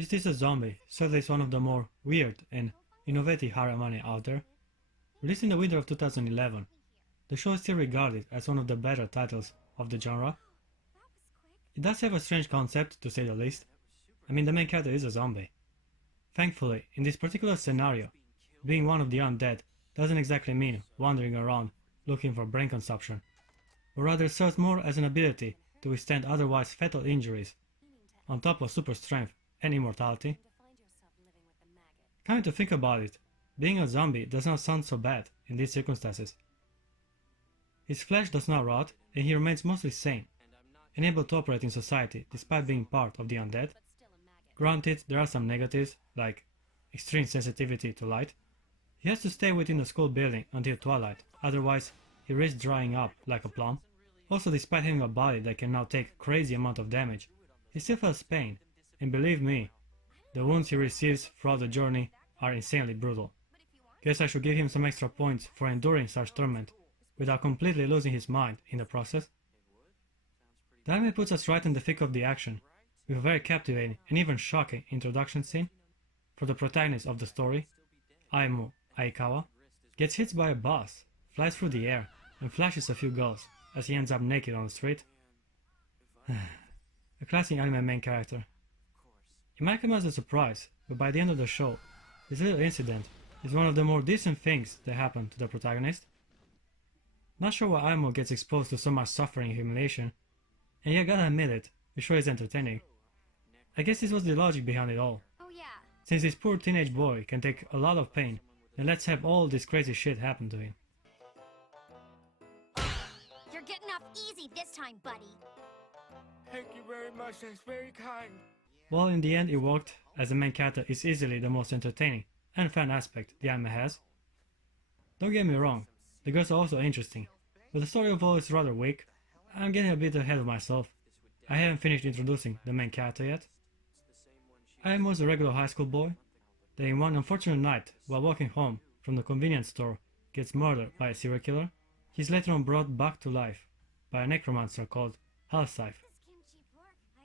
Is this a zombie? Certainly it's one of the more weird and innovative harem anime out there. Released in the winter of 2011, the show is still regarded as one of the better titles of the genre. It does have a strange concept, to say the least. I mean, the main character is a zombie. Thankfully, in this particular scenario, being one of the undead doesn't exactly mean wandering around looking for brain consumption, but rather serves more as an ability to withstand otherwise fatal injuries, on top of super strength and immortality. Coming to think about it, being a zombie does not sound so bad in these circumstances. His flesh does not rot and he remains mostly sane, and able to operate in society despite being part of the undead. Granted, there are some negatives, like extreme sensitivity to light. He has to stay within the school building until twilight, otherwise he risks drying up like a plum. Also, despite having a body that can now take crazy amount of damage, he still feels pain, and believe me, the wounds he receives throughout the journey are insanely brutal. Guess I should give him some extra points for enduring such torment, without completely losing his mind in the process. The anime puts us right in the thick of the action, with a very captivating and even shocking introduction scene. For the protagonist of the story, Aimu Aikawa, gets hit by a bus, flies through the air, and flashes a few girls as he ends up naked on the street. A classic anime main character. It might come as a surprise, but by the end of the show, this little incident is one of the more decent things that happen to the protagonist. Not sure why Aimu gets exposed to so much suffering and humiliation, and you gotta admit it, the show is entertaining. I guess this was the logic behind it all. Since this poor teenage boy can take a lot of pain, then let's have all this crazy shit happen to him. You're getting off easy this time, buddy. Thank you very much, that's very kind. Well, in the end it worked, as the main character is easily the most entertaining and fun aspect the anime has. Don't get me wrong, the girls are also interesting, but the story overall is rather weak. I'm getting a bit ahead of myself. I haven't finished introducing the main character yet. I was a regular high school boy that in one unfortunate night, while walking home from the convenience store, gets murdered by a serial killer. He's later on brought back to life by a necromancer called Halscythe.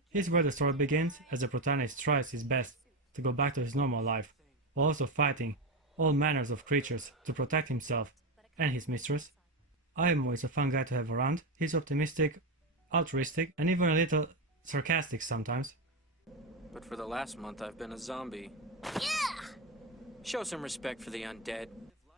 Here's where the story begins, as the protagonist tries his best to go back to his normal life, while also fighting all manners of creatures to protect himself and his mistress. Aimu is a fun guy to have around. He's optimistic, altruistic, and even a little sarcastic sometimes. But for the last month I've been a zombie. Yeah! Show some respect for the undead.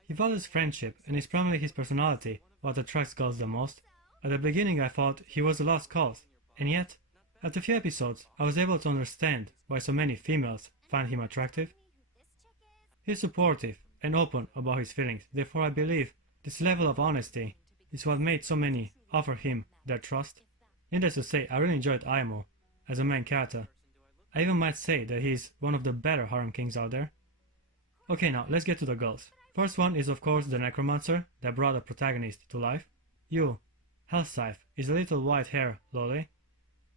He values friendship, and it's primarily his personality what attracts girls the most. At the beginning I thought he was a lost cause, and yet, after a few episodes, I was able to understand why so many females find him attractive. He's supportive and open about his feelings, therefore I believe this level of honesty is what made so many offer him their trust. Needless to say, I really enjoyed Aimu as a main character. I even might say that he's one of the better harem kings out there. Okay, now let's get to the girls. First one is of course the necromancer that brought the protagonist to life. Yu, Halscythe, is a little white-haired loli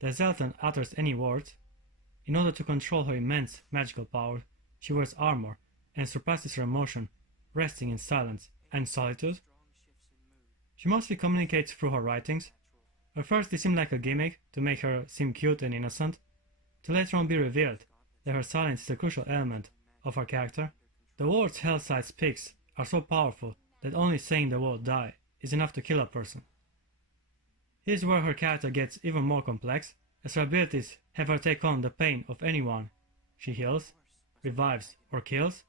that seldom utters any words. In order to control her immense magical power, she wears armor and surpasses her emotion, resting in silence and solitude. She mostly communicates through her writings. At first it seemed like a gimmick to make her seem cute and innocent, to later on be revealed that her silence is a crucial element of her character. The words Halscythe speaks are so powerful that only saying the word die is enough to kill a person. Here's where her character gets even more complex, as her abilities have her take on the pain of anyone she heals, revives or kills,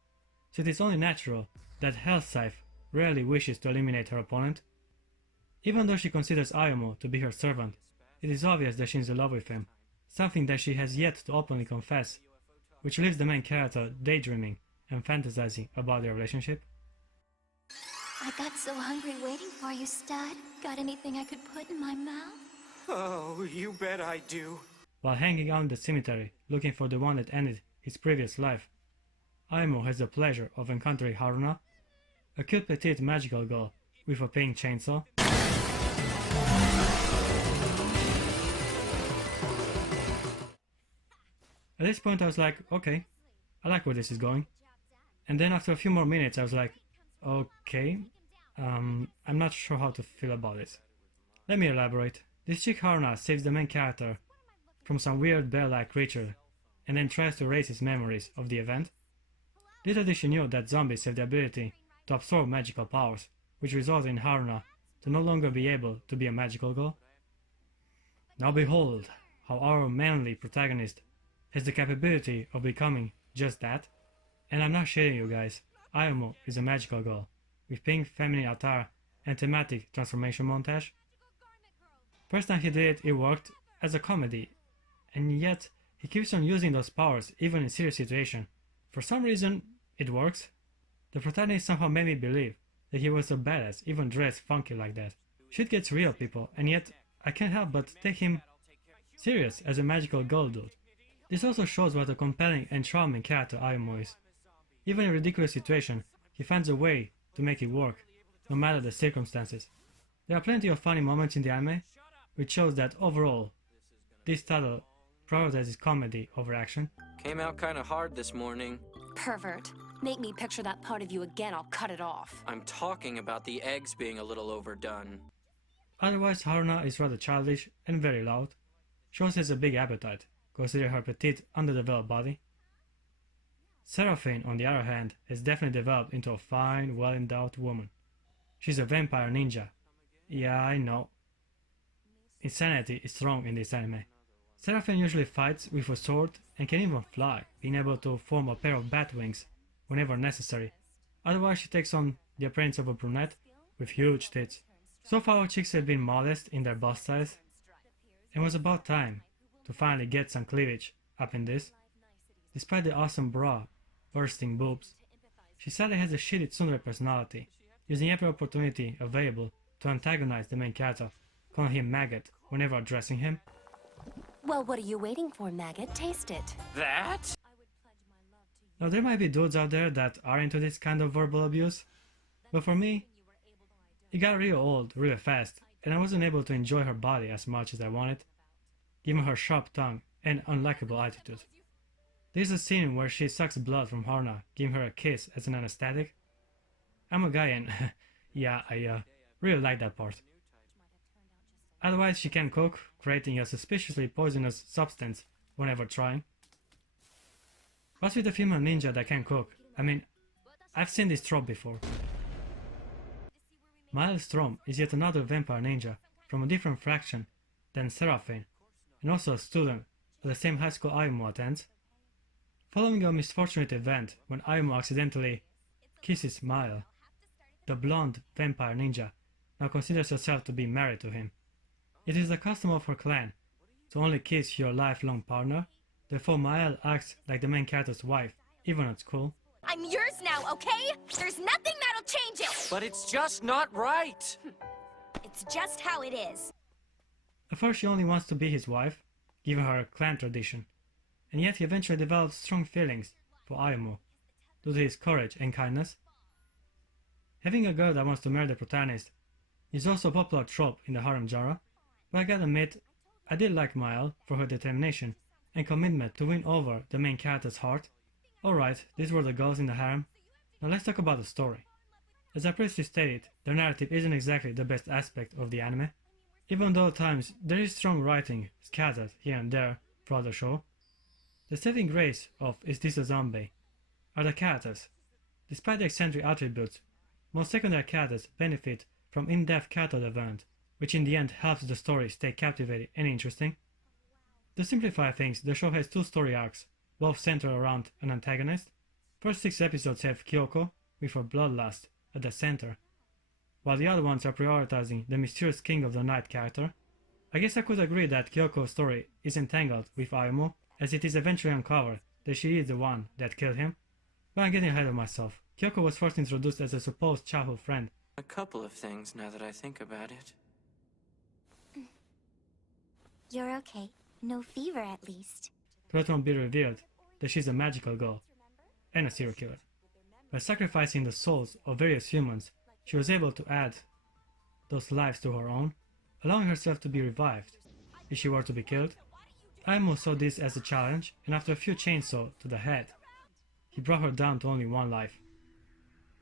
so it is only natural that Halscythe rarely wishes to eliminate her opponent. Even though she considers Aimu to be her servant, it is obvious that she is in love with him, something that she has yet to openly confess, which leaves the main character daydreaming and fantasizing about their relationship. I got so hungry waiting for you, stud. Got anything I could put in my mouth? Oh, you bet I do. While hanging out in the cemetery looking for the one that ended his previous life, Aimu has the pleasure of encountering Haruna, a cute petite magical girl with a pink chainsaw. At this point I was like, okay, I like where this is going. And then after a few more minutes I was like, okay, I'm not sure how to feel about this. Let me elaborate. This chick Haruna saves the main character from some weird bear-like creature and then tries to erase his memories of the event. Little did she know that zombies have the ability to absorb magical powers, which results in Haruna to no longer be able to be a magical girl. Now behold how our manly protagonist has the capability of becoming just that. And I'm not shitting you guys, Ayumu is a magical girl, with pink feminine attire and thematic transformation montage. First time he did it, it worked as a comedy, and yet he keeps on using those powers even in serious situations. For some reason, it works. The protagonist somehow made me believe that he was a badass, even dressed funky like that. Shit gets real, people, and yet I can't help but take him serious as a magical girl dude. This also shows what a compelling and charming character Ayumu is. Even in a ridiculous situation, he finds a way to make it work, no matter the circumstances. There are plenty of funny moments in the anime, which shows that overall, this title prioritizes comedy over action. Came out kinda hard this morning. Pervert. Make me picture that part of you again, I'll cut it off. I'm talking about the eggs being a little overdone. Otherwise, Haruna is rather childish and very loud. She also has a big appetite, considering her petite, underdeveloped body. Seraphine, on the other hand, has definitely developed into a fine, well-endowed woman. She's a vampire ninja. Yeah, I know. Insanity is strong in this anime. Seraphine usually fights with a sword and can even fly, being able to form a pair of bat wings whenever necessary. Otherwise, she takes on the appearance of a brunette with huge tits. So far, our chicks have been modest in their bust size. It was about time to finally get some cleavage up in this. Despite the awesome bra, bursting boobs, she sadly has a shitty tsundere personality, using every opportunity available to antagonize the main character, calling him maggot whenever addressing him. Well, what are you waiting for, maggot? Taste it. That? Now there might be dudes out there that are into this kind of verbal abuse, but for me, it got real old real fast, and I wasn't able to enjoy her body as much as I wanted, given her sharp tongue and unlikable attitude. There's a scene where she sucks blood from Haruna, giving her a kiss as an anesthetic. I'm a guy and yeah, I really like that part. Otherwise, she can cook, creating a suspiciously poisonous substance whenever trying. What's with a female ninja that can cook? I mean, I've seen this trope before. Miles Strom is yet another vampire ninja from a different fraction than Seraphine, and also a student at the same high school Ayumu attends. Following a misfortunate event when Ayumu accidentally kisses Mile, the blonde vampire ninja now considers herself to be married to him. It is the custom of her clan to only kiss your lifelong partner, therefore Mile acts like the main character's wife, even at school. I'm yours now, okay? There's nothing that'll change it! But it's just not right! It's just how it is. At first she only wants to be his wife, given her clan tradition, and yet he eventually develops strong feelings for Ayumu, due to his courage and kindness. Having a girl that wants to marry the protagonist is also a popular trope in the harem genre, but I gotta admit, I did like Mile for her determination and commitment to win over the main character's heart. Alright, these were the girls in the harem. Now let's talk about the story. As I previously stated, the narrative isn't exactly the best aspect of the anime, even though at times there is strong writing scattered here and there throughout the show. The saving grace of Is This a Zombie are the characters. Despite the eccentric attributes, most secondary characters benefit from in-depth character development, which in the end helps the story stay captivating and interesting. To simplify things, the show has two story arcs, both centered around an antagonist. First 6 episodes have Kyoko, with her bloodlust, at the center, while the other ones are prioritizing the mysterious King of the Night character. I guess I could agree that Kyoko's story is entangled with Ayumu, as it is eventually uncovered that she is the one that killed him. But I'm getting ahead of myself. Kyoko was first introduced as a supposed childhood friend. A couple of things now that I think about it. You're okay. No fever, at least. To let one be revealed that she's a magical girl and a serial killer. By sacrificing the souls of various humans, she was able to add those lives to her own, allowing herself to be revived if she were to be killed. Ayumu saw this as a challenge, and after a few chainsaws to the head, he brought her down to only one life.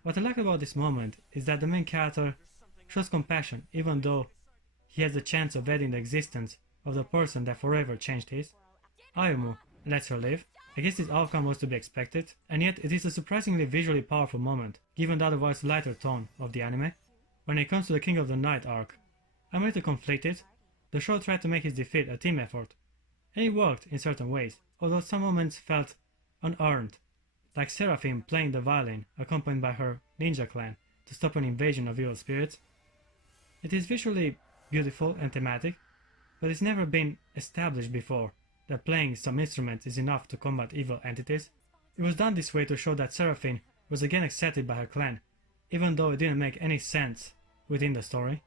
What I like about this moment is that the main character shows compassion even though he has the chance of ending the existence of the person that forever changed his. Ayumu lets her live, I guess this outcome was to be expected, and yet it is a surprisingly visually powerful moment, given the otherwise lighter tone of the anime. When it comes to the King of the Night arc, I'm a little conflicted. The show tried to make his defeat a team effort, and it worked in certain ways, although some moments felt unearned, like Seraphine playing the violin accompanied by her ninja clan to stop an invasion of evil spirits. It is visually beautiful and thematic, but it's never been established before that playing some instrument is enough to combat evil entities. It was done this way to show that Seraphine was again accepted by her clan, even though it didn't make any sense within the story.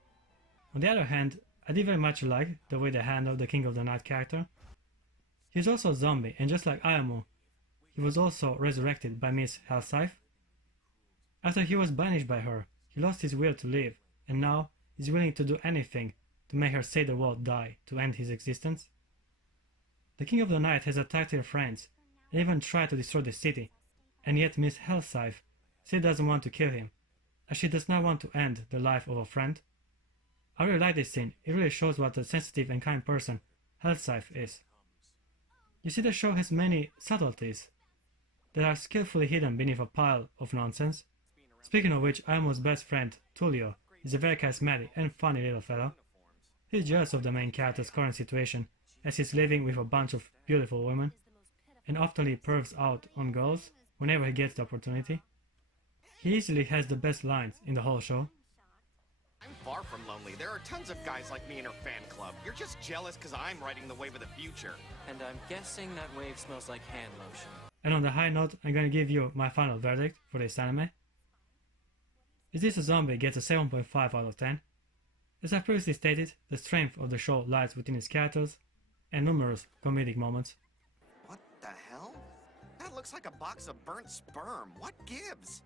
On the other hand, I did very much like the way they handled the King of the Night character. He's also a zombie, and just like Ayamu, he was also resurrected by Miss Hellscythe. After he was banished by her, he lost his will to live, and now he's willing to do anything to make her say the word die to end his existence. The King of the Night has attacked her friends and even tried to destroy the city, and yet Miss Hellscythe still doesn't want to kill him, as she does not want to end the life of a friend. I really like this scene. It really shows what a sensitive and kind person Hellscythe is. You see, the show has many subtleties that are skillfully hidden beneath a pile of nonsense. Speaking of which, Ayamu's best friend, Tullio, is a very charismatic and funny little fellow. He's jealous of the main character's current situation, as he's living with a bunch of beautiful women, and often pervs out on girls whenever he gets the opportunity. He easily has the best lines in the whole show. I'm far from lonely. There are tons of guys like me in her fan club. You're just jealous because I'm riding the wave of the future. And I'm guessing that wave smells like hand lotion. And on the high note, I'm gonna give you my final verdict for this anime. Is This a Zombie gets a 7.5 out of 10. As I previously stated, the strength of the show lies within its characters and numerous comedic moments. What the hell? That looks like a box of burnt sperm. What gives?